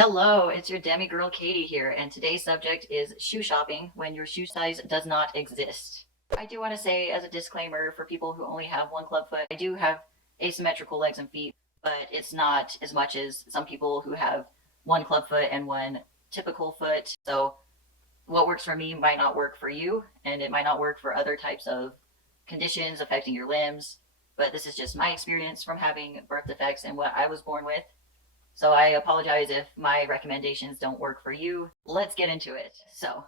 Hello, it's your demi girl Katie here, and today's subject is shoe shopping when your shoe size does not exist. I do want to say, as a disclaimer, for people who only have one club foot, I do have asymmetrical legs and feet, but it's not as much as some people who have one club foot and one typical foot. So, what works for me might not work for you, and it might not work for other types of conditions affecting your limbs. But this is just my experience from having birth defects and what I was born with. So I apologize if my recommendations don't work for you. Let's get into it. So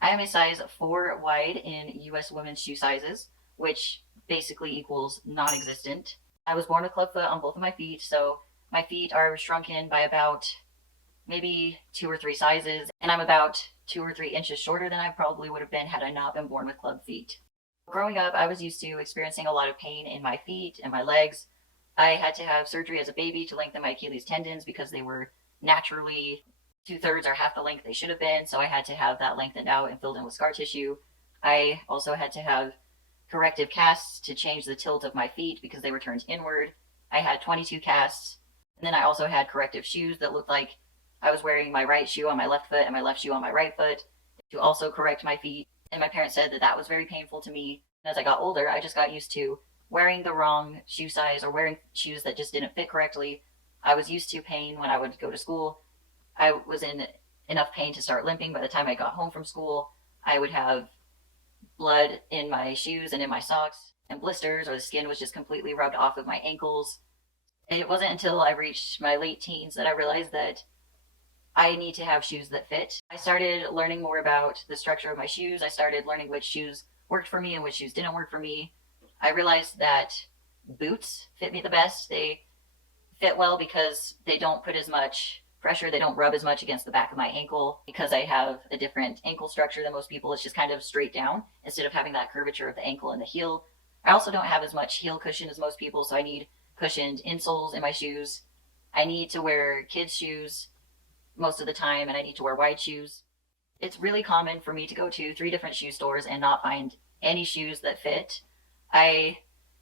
I am a size 4 wide in US women's shoe sizes, which basically equals non-existent. I was born with clubfoot on both of my feet, so my feet are shrunken by about maybe 2 or 3 sizes, and I'm about 2 or 3 inches shorter than I probably would have been had I not been born with club feet. Growing up, I was used to experiencing a lot of pain in my feet and my legs. I had to have surgery as a baby to lengthen my Achilles tendons because they were naturally 2/3 or half the length they should have been. So I had to have that lengthened out and filled in with scar tissue. I also had to have corrective casts to change the tilt of my feet because they were turned inward. I had 22 casts. And then I also had corrective shoes that looked like I was wearing my right shoe on my left foot and my left shoe on my right foot to also correct my feet. And my parents said that that was very painful to me. And as I got older, I just got used to wearing the wrong shoe size or wearing shoes that just didn't fit correctly. I was used to pain when I would go to school. I was in enough pain to start limping. By the time I got home from school, I would have blood in my shoes and in my socks and blisters, or the skin was just completely rubbed off of my ankles. And it wasn't until I reached my late teens that I realized that I need to have shoes that fit. I started learning more about the structure of my shoes. I started learning which shoes worked for me and which shoes didn't work for me. I realized that boots fit me the best. They fit well because they don't put as much pressure. They don't rub as much against the back of my ankle because I have a different ankle structure than most people. It's just kind of straight down instead of having that curvature of the ankle and the heel. I also don't have as much heel cushion as most people, so I need cushioned insoles in my shoes. I need to wear kids' shoes most of the time, and I need to wear wide shoes. It's really common for me to go to 3 different shoe stores and not find any shoes that fit. I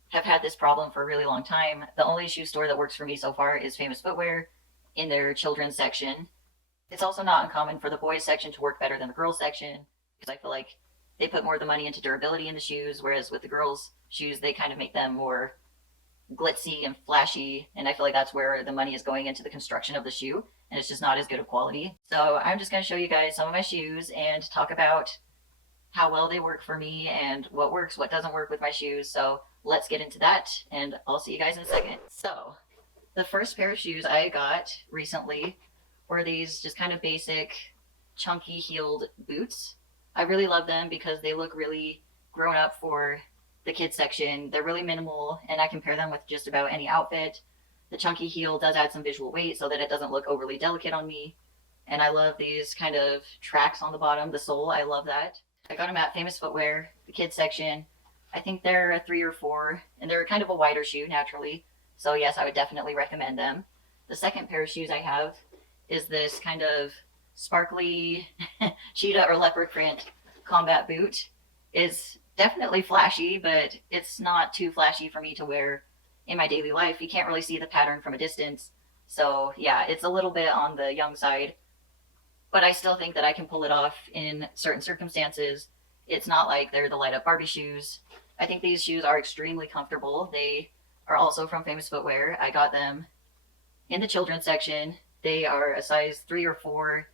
have had this problem for a really long time. The only shoe store that works for me so far is Famous Footwear in their children's section. It's also not uncommon for the boys section to work better than the girls section because I feel like they put more of the money into durability in the shoes, whereas with the girls' shoes, they kind of make them more glitzy and flashy, and I feel like that's where the money is going into the construction of the shoe, and it's just not as good of quality. So I'm just going to show you guys some of my shoes and talk about how well they work for me and what works, what doesn't work with my shoes. So let's get into that, and I'll see you guys in a second. So the first pair of shoes I got recently were these just kind of basic chunky heeled boots. I really love them because they look really grown up for the kids section. They're really minimal and I can pair them with just about any outfit. The chunky heel does add some visual weight so that it doesn't look overly delicate on me. And I love these kind of tracks on the bottom, the sole. I love that. I got them at Famous Footwear, the kids section. I think they're a 3 or 4, and they're kind of a wider shoe naturally. So yes, I would definitely recommend them. The second pair of shoes I have is this kind of sparkly cheetah or leopard print combat boot. It's definitely flashy, but it's not too flashy for me to wear in my daily life. You can't really see the pattern from a distance. So yeah, it's a little bit on the young side, but I still think that I can pull it off in certain circumstances. It's not like they're the light up Barbie shoes. I think these shoes are extremely comfortable. They are also from Famous Footwear. I got them in the children's section. They are a size 3 or 4.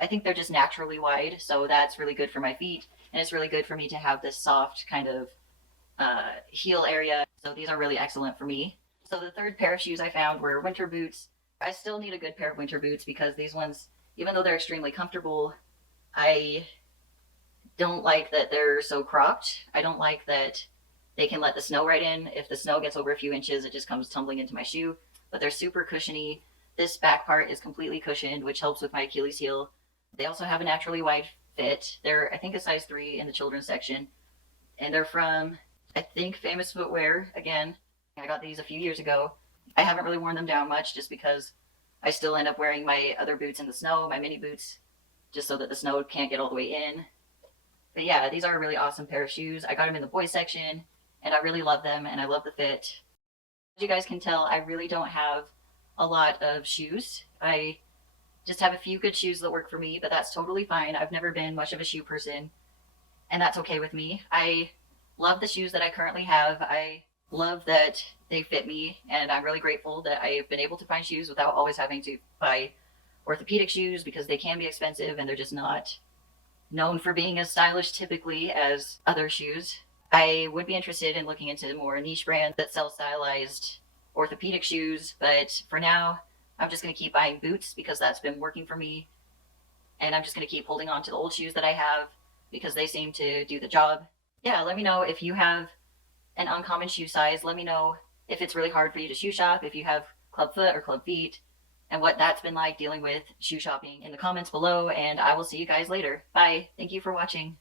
I think they're just naturally wide, so that's really good for my feet. And it's really good for me to have this soft kind of heel area. So these are really excellent for me. So the third pair of shoes I found were winter boots. I still need a good pair of winter boots because these ones, even though they're extremely comfortable, I don't like that they're so cropped. I don't like that they can let the snow right in. If the snow gets over a few inches, it just comes tumbling into my shoe. But they're super cushiony. This back part is completely cushioned, which helps with my Achilles heel. They also have a naturally wide fit. They're, I think, a size 3 in the children's section. And they're from, I think, Famous Footwear. Again, I got these a few years ago. I haven't really worn them down much just because I still end up wearing my other boots in the snow, my mini boots, just so that the snow can't get all the way in. But yeah, these are a really awesome pair of shoes. I got them in the boys section, and I really love them, and I love the fit. As you guys can tell, I really don't have a lot of shoes. I just have a few good shoes that work for me, but that's totally fine. I've never been much of a shoe person, and that's okay with me. I love the shoes that I currently have. I love that they fit me, and I'm really grateful that I've been able to find shoes without always having to buy orthopedic shoes because they can be expensive and they're just not known for being as stylish typically as other shoes. I would be interested in looking into more niche brands that sell stylized orthopedic shoes, but for now, I'm just going to keep buying boots because that's been working for me. And I'm just going to keep holding on to the old shoes that I have because they seem to do the job. Yeah, let me know if you have an uncommon shoe size. Let me know if it's really hard for you to shoe shop, if you have clubfoot or club feet, and what that's been like dealing with shoe shopping in the comments below. And I will see you guys later. Bye. Thank you for watching.